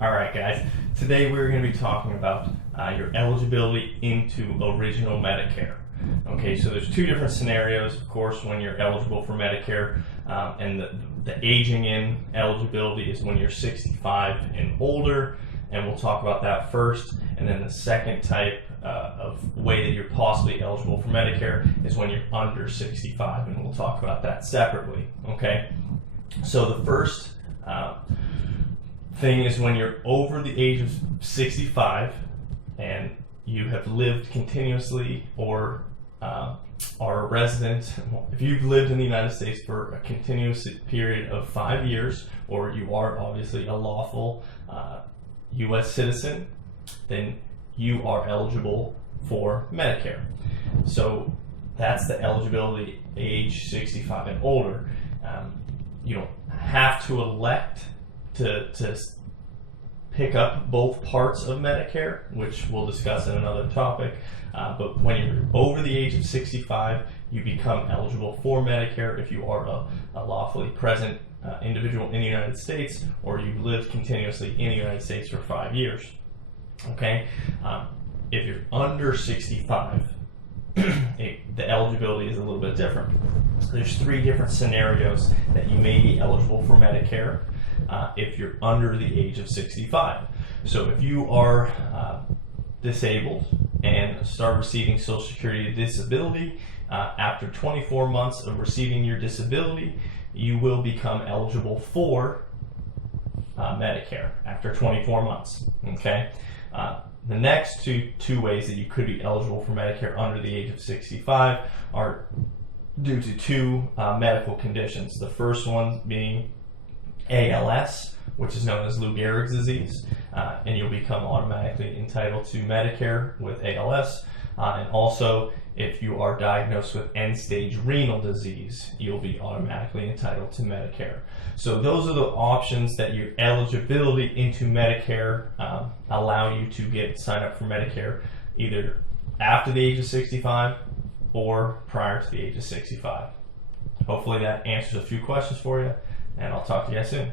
All right, guys. Today we're going to be talking about your eligibility into original Medicare. Okay, so there's two different scenarios, of course, when you're eligible for Medicare, and the aging in eligibility is when you're 65 and older, and we'll talk about that first. And then the second type of way that you're possibly eligible for Medicare is when you're under 65, and we'll talk about that separately. Okay, so the first thing is when you're over the age of 65 and you have lived continuously or are a resident. If you've lived in the United States for a continuous period of 5 years, or you are obviously a lawful U.S. citizen, then you are eligible for Medicare. So that's the eligibility age 65 and older. You don't have to elect to pick up both parts of Medicare, which we'll discuss in another topic. But when you're over the age of 65, you become eligible for Medicare if you are a lawfully present individual in the United States, or you've lived continuously in the United States for 5 years. Okay? If you're under 65, the eligibility is a little bit different. There's 3 different scenarios that you may be eligible for Medicare if you're under the age of 65. So if you are disabled and start receiving Social Security disability, after 24 months of receiving your disability, you will become eligible for Medicare after 24 months. Okay. The next two ways that you could be eligible for Medicare under the age of 65 are due to 2 medical conditions. The first one being ALS, which is known as Lou Gehrig's disease, and you'll become automatically entitled to Medicare with ALS. And also, if you are diagnosed with end-stage renal disease, you'll be automatically entitled to Medicare. So those are the options that your eligibility into Medicare allow you to sign up for Medicare, either after the age of 65 or prior to the age of 65. Hopefully that answers a few questions for you, and I'll talk to you guys soon.